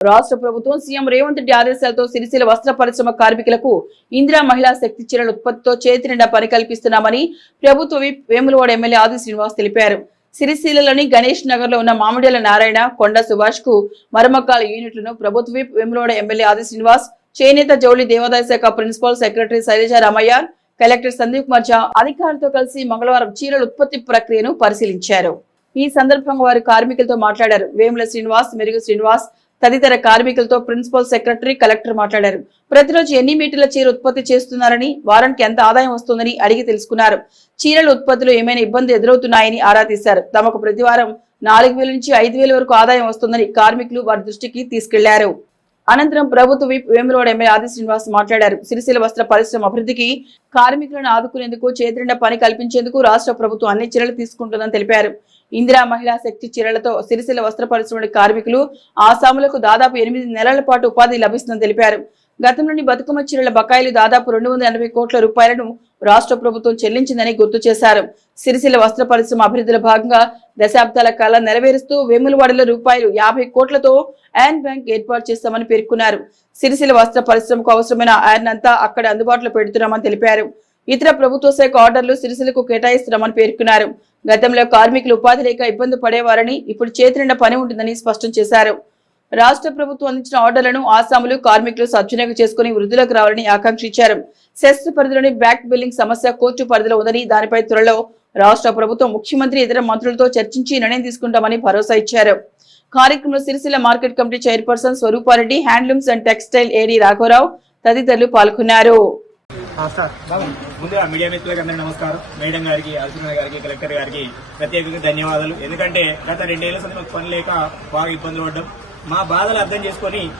రాష్ట్ర ప్రభుత్వం సీఎం రేవంత్ రెడ్డి ఆదేశాలతో సిరిసిల వస్త్ర పరిశ్రమ కార్మికులకు ఇందిరా మహిళా శక్తి చీరల ఉత్పత్తితో చేతి నిండా పని కల్పిస్తున్నామని ప్రభుత్వ విప్ వేములవాడ ఎమ్మెల్యే ఆది శ్రీనివాస్ తెలిపారు. సిరిసిల్లలోని గణేష్ నగర్లో ఉన్న మామిడిల నారాయణ కొండ సుభాష్కు మరమకాల యూనిట్లను ప్రభుత్వ విప్ వేములవాడ ఎమ్మెల్యే ఆది శ్రీనివాస్ చేనేత జౌళి దేవాదాయ శాఖ principal secretary Shailaja Ramaiah collector Sandeep Kumar Jha అధికారులతో కలిసి మంగళవారం చీరల ఉత్పత్తి ప్రక్రియను పరిశీలించారు. ఈ సందర్భంగా వారు కార్మికులతో మాట్లాడారు. వేముల శ్రీనివాస్ మెరుగు శ్రీనివాస్ తదితర కార్మికులతో ప్రిన్సిపల్ సెక్రటరీ కలెక్టర్ మాట్లాడారు. ప్రతిరోజు ఎన్ని మీటర్ల చీర ఉత్పత్తి చేస్తున్నారని వారానికి ఎంత ఆదాయం వస్తుందని అడిగి తెలుసుకున్నారు. చీరల ఉత్పత్తిలో ఏమైనా ఇబ్బంది ఎదురవుతున్నాయని ఆరా తీశారు. తమకు ప్రతి వారం నాలుగు వేల నుంచి ఐదు వరకు ఆదాయం వస్తుందని కార్మికులు వారి దృష్టికి తీసుకెళ్ళారు. అనంతరం ప్రభుత్వ విప్ వేములవాడ ఎమ్మెల్యే ఆది శ్రీనివాస్ మాట్లాడారు. సిరిసిల వస్త్ర పరిశ్రమ అభివృద్ధికి కార్మికులను ఆదుకునేందుకు చేతిండ పని కల్పించేందుకు రాష్ట్ర ప్రభుత్వం అన్ని చర్యలు తీసుకుంటుందని తెలిపారు. ఇందిరా మహిళా శక్తి చీరలతో సిరిసిల వస్త్ర పరిశ్రమ కార్మికులు ఆసాములకు దాదాపు ఎనిమిది నెలల పాటు ఉపాధి లభిస్తుందని తెలిపారు. గతంలోని బతుకమ్మ చీరల బకాయిలు దాదాపు రెండు వందల ఎనభై కోట్ల రూపాయలను రాష్ట్ర ప్రభుత్వం చెల్లించిందని గుర్తు చేశారు. సిరిసిల వస్త్ర పరిశ్రమ అభివృద్ధిలో భాగంగా దశాబ్దాల కాలం నెరవేరుస్తూ వేములవాడలో రూపాయలు యాభై కోట్లతో యాన్ బ్యాంక్ ఏర్పాటు చేస్తామని పేర్కొన్నారు. సిరిసిల వస్త్ర పరిశ్రమకు అవసరమైన యాన్ అంతా అక్కడ అందుబాటులో పెడుతున్నామని తెలిపారు. ఇతర ప్రభుత్వ శాఖ ఆర్డర్లు సిరిసిలకు కేటాయిస్తున్నామని పేర్కొన్నారు. గతంలో కార్మికులు ఉపాధి లేక ఇబ్బంది పడేవారని ఇప్పుడు చేతి పని ఉంటుందని స్పష్టం చేశారు. రాష్ట్ర ప్రభుత్వం అందించిన ఆర్డర్లను ఆసాములు కార్మికులు సద్వినియోగం చేసుకుని వృద్ధులకు రావాలని ఆకాంక్షించారు. సెస్ పరిధిలోని బ్యాక్ బిల్లింగ్ సమస్య కోర్టు పరిధిలో ఉందని దానిపై త్వరలో రాష్ట్ర ప్రభుత్వం ముఖ్యమంత్రి ఇతర మంత్రులతో చర్చించి నిర్ణయం తీసుకుంటామని భరోసా ఇచ్చారు. కార్యక్రమంలో Sircilla market committee chairperson Swarupareddy handlooms and textile AD రాఘవరావు తదితరులు పాల్గొన్నారు. ఆ, సార్ బాగా ముందుగా మీడియా మిత్రులకు అందరికీ నమస్కారం. మేడం గారికి అర్జున గారికి కలెక్టర్ గారికి ప్రత్యేకంగా ధన్యవాదాలు. ఎందుకంటే గత రెండేళ్ళ సంది మాకు పని లేక బాగా ఇబ్బందులు పడ్డాం. మా బాధలు అర్థం చేసుకొని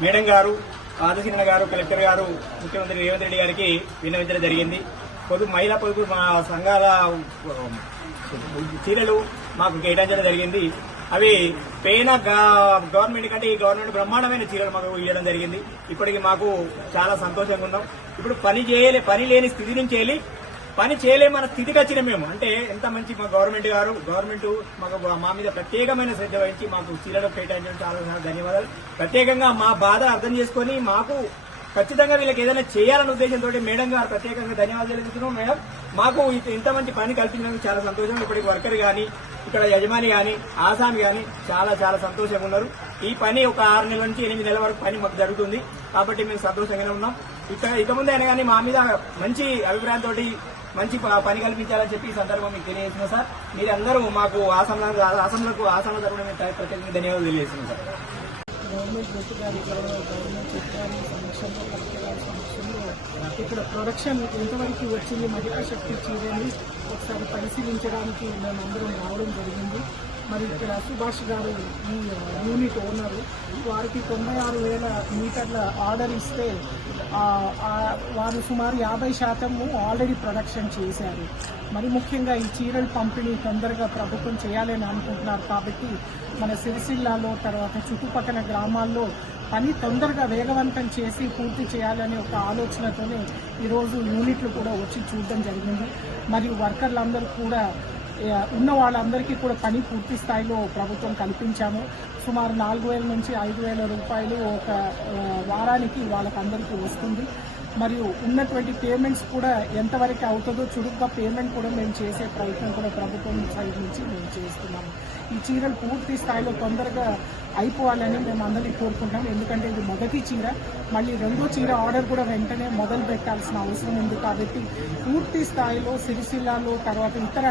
మేడం గారు ఆదర్శన గారు కలెక్టర్ గారు ముఖ్యమంత్రి రేవంత్ రెడ్డి గారికి విన్నవించడం జరిగింది. పొదుపు మహిళా పొదుపు మా సంఘాల చీరలు మాకు కేటాయించడం జరిగింది. అవి పేన గవర్నమెంట్ కంటే ఈ గవర్నమెంట్ బ్రహ్మాండమైన చీరలు మాకు ఇవ్వడం జరిగింది. ఇప్పటికి మాకు చాలా సంతోషంగా ఉన్నాం. ఇప్పుడు పని చేయలే పని లేని స్థితి నుంచి వెళ్ళి పని చేయలేమన్న స్థితికి వచ్చిన మేము. అంటే ఎంత మంచి మా గవర్నమెంట్ గారు గవర్నమెంట్ మాకు మా మీద ప్రత్యేకమైన శ్రద్ధ వహించి మాకు చీరలు కేటాయించడం చాలా చాలా ధన్యవాదాలు. ప్రత్యేకంగా మా బాధ అర్థం చేసుకొని మాకు ఖచ్చితంగా వీళ్ళకి ఏదైనా చేయాలనే ఉద్దేశంతో మేడం గారు ప్రత్యేకంగా ధన్యవాదాలు తెలుపుతున్నాం మేడం. మాకు ఇంత- ఇంత మంచి పని కల్పించినందుకు చాలా సంతోషం. ఇప్పటికి వర్కర్ గాని ఇక్కడ యజమాని గాని ఆసామి గాని చాలా చాలా సంతోషంగా ఉన్నారు. ఈ పని ఒక ఆరు నెలల నుంచి ఎనిమిది నెలల వరకు పని మాకు జరుగుతుంది. కాబట్టి మేము సంతోషంగానే ఉన్నాం. ఇక్కడ ఇక ముందు అయినా కానీ మా మీద మంచి అభిప్రాయంతో మంచి ప- పని కల్పించాలని చెప్పి ఈ సందర్భం మీకు తెలియజేసిన సార్. మీరందరూ మాకు ఆసన ఆసనలకు ఆసన తరపున మేము ప్రత్యేకంగా ధన్యవాదాలు తెలియజేస్తున్నాం సార్. గవర్నమెంట్ బెస్ట్ గారి గవర్నమెంట్ చిత్రాన్ని సమక్షంలో కలెక్టర్ సమక్షంలో ఇక్కడ ప్రొడక్షన్ ఎంతవరకు వచ్చింది మహిళా శక్తి చీరని ఒకసారి పరిశీలించడానికి మేమందరం రావడం జరిగింది. మరి ఇక్కడ సుభాష్ గారు ఈ యూనిట్ ఓనరు వారికి తొంభై ఆరు వేల మీటర్ల ఆర్డర్ ఇస్తే వారు సుమారు యాభై శాతము ఆల్రెడీ ప్రొడక్షన్ చేశారు. మరి ముఖ్యంగా ఈ చీరల పంపిణీ తొందరగా ప్రభుత్వం చేయాలని అనుకుంటున్నారు కాబట్టి మన సిరిసిల్లాలో తర్వాత చుట్టుపక్కల గ్రామాల్లో పని తొందరగా వేగవంతం చేసి పూర్తి చేయాలనే ఒక ఆలోచనతోనే ఈరోజు యూనిట్లు కూడా వచ్చి చూడడం జరిగింది. మరియు వర్కర్లందరూ కూడా ఉన్న వాళ్ళందరికీ కూడా పని పూర్తి స్థాయిలో ప్రభుత్వం కల్పించాము. సుమారు నాలుగు వేల నుంచి ఐదు వేల రూపాయలు ఒక వారానికి వాళ్ళకందరికీ వస్తుంది. మరియు ఉన్నటువంటి పేమెంట్స్ కూడా ఎంతవరకు అవుతుందో చురుగ్గా పేమెంట్ కూడా మేము చేసే ప్రయత్నం కూడా ప్రభుత్వం సైడ్ నుంచి మేము చేస్తున్నాము ఈ చీరలు పూర్తి స్థాయిలో తొందరగా అయిపోవాలని మేము అందరినీ కోరుకుంటాం ఎందుకంటే ఇది మొదటి చీర. మళ్ళీ రెండో చీర ఆర్డర్ కూడా వెంటనే మొదలు పెట్టాల్సిన అవసరం ఉంది కాబట్టి పూర్తి స్థాయిలో సిరిసిల్లాలో తర్వాత ఇతర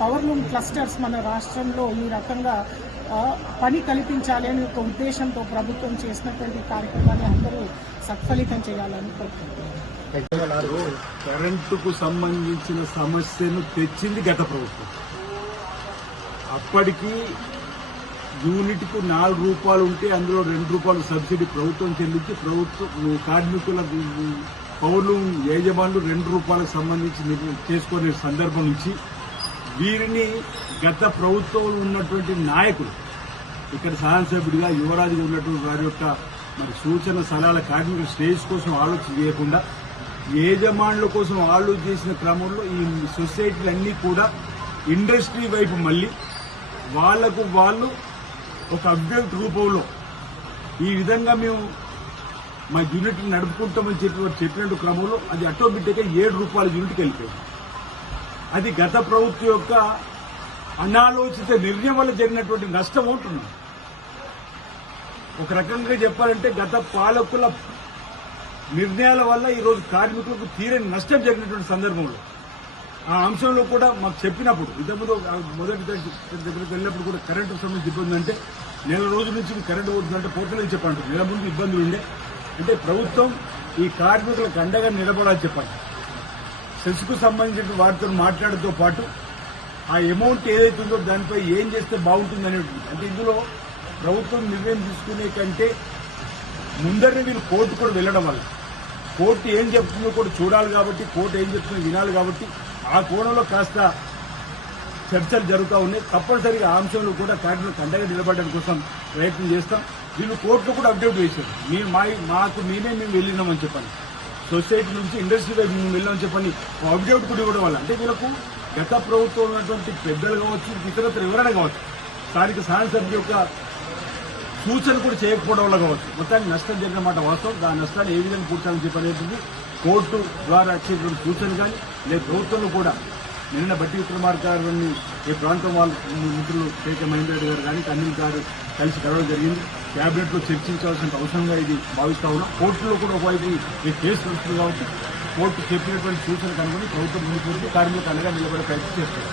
పవర్లూమ్ క్లస్టర్స్ మన రాష్ట్రంలో ఈ రకంగా పని కల్పించాలి అనే ఒక ఉద్దేశంతో ప్రభుత్వం చేసినటువంటి కార్యక్రమాన్ని అందరూ సత్ఫలితం చేయాలని కరెంటుకు సంబంధించిన సమస్యను తెచ్చింది గత ప్రభుత్వం. అప్పటికి యూనిట్కు నాలుగు రూపాయలు ఉంటే అందులో రెండు రూపాయలు సబ్సిడీ ప్రభుత్వం చెల్లించి ప్రభుత్వం కార్మికుల పౌరులు యజమానులు రెండు రూపాయలకు సంబంధించి నిర్ణయం చేసుకునే సందర్భం నుంచి వీరిని గత ప్రభుత్వంలో ఉన్నటువంటి నాయకులు ఇక్కడ శాసనసభ్యుడిగా యువరాజుగా ఉన్నటువంటి వారి యొక్క మరి సూచన సలహాల కార్మిక శ్రేయస్ కోసం ఆలోచన చేయకుండా యజమానుల కోసం ఆలోచన చేసిన క్రమంలో ఈ సొసైటీలన్నీ కూడా ఇండస్ట్రీ వైపు మళ్ళీ వాళ్ళకు వాళ్ళు ఒక అభ్యర్థి రూపంలో ఈ విధంగా మేము మా యూనిట్ నడుపుకుంటామని చెప్పి వారు చెప్పినట్టు క్రమంలో అది ఆటోమేటిక్గా ఏడు రూపాయల యూనిట్కి వెళ్ళిపోయింది. అది గత ప్రభుత్వం యొక్క అనాలోచిత నిర్ణయం వల్ల జరిగినటువంటి నష్టం ఉంటుంది ఒక రకంగా చెప్పాలంటే గత పాలకుల నిర్ణయాల వల్ల ఈరోజు కార్మికులకు తీరని నష్టం జరిగినటువంటి సందర్భంలో. ఆ అంశంలో కూడా మాకు చెప్పినప్పుడు ఇంతకుముందు మొదటి దగ్గరికి వెళ్ళినప్పుడు కూడా కరెంటు సంబంధించి ఇబ్బంది అంటే నెల రోజుల నుంచి కరెంటు పోతుందంటే పోతలేని చెప్పండి నెల ముందు ఇబ్బందులు ఉండే. అంటే ప్రభుత్వం ఈ కార్మికులకు అండగా నిలబడాలని చెప్పండి సెస్కు సంబంధించిన వారితో మాట్లాడటంతో పాటు ఆ అమౌంట్ ఏదైతుందో దానిపై ఏం చేస్తే బాగుంటుంది అనేది అంటే ఇందులో ప్రభుత్వం నిర్ణయం తీసుకునే కంటే ముందరనే వీళ్ళు కోర్టు కూడా వెళ్ళడం వల్ల. కోర్టు ఏం చెప్తుందో కూడా చూడాలి కాబట్టి కోర్టు ఏం చెప్తుందో వినాలి కాబట్టి ఆ కోణంలో కాస్త చర్చలు జరుగుతూ ఉన్నాయి. తప్పనిసరిగా ఆ అంశంలో కూడా కార్యక్రమం కండగా నిలబడడం కోసం ప్రయత్నం చేస్తాం. వీళ్ళు కోర్టులో కూడా అప్డేట్ చేశారు. మేము మా మాకు మేమే మేము వెళ్ళినామని చెప్పండి. సొసైటీ నుంచి ఇండస్ట్రీ వైపు మేము వెళ్ళామని చెప్పని అప్డేట్ కూడా ఇవ్వడం వల్ల. అంటే వీళ్ళకు గత ప్రభుత్వం ఉన్నటువంటి పెద్దలు కావచ్చు ఇతరత్ర ఎవరైనా కావచ్చు స్థానిక శాసనసభ్యుల యొక్క సూచన కూడా చేయకపోవడం వల్ల కావచ్చు. మొత్తానికి నష్టం జరిగిన మాట వాస్తవం. దాని నష్టాన్ని ఏ విధంగా పూర్తాలని చెప్పనేది కోర్టు ద్వారా వచ్చేటువంటి సూచన కానీ లేదా ప్రభుత్వంలో కూడా నిన్న బట్టి విక్రమార్ గారిని ఈ ప్రాంతం వాళ్ళ మిత్రులు కేకే మహేందర్ రెడ్డి గారు కానీ అనిల్ గారు కలిసి కలవడం జరిగింది. క్యాబినెట్లో చర్చించాల్సిన అవసరంగా ఇది భావిస్తా ఉన్నాం. కోర్టులో కూడా ఒకవైపు ఈ కేసు నడుస్తుంది కాబట్టి కోర్టు చెప్పినటువంటి సూచన కనుగొని ప్రభుత్వం ముందుకు కార్మికులకు అండగా నిలబడే ప్రయత్నం చేస్తుంది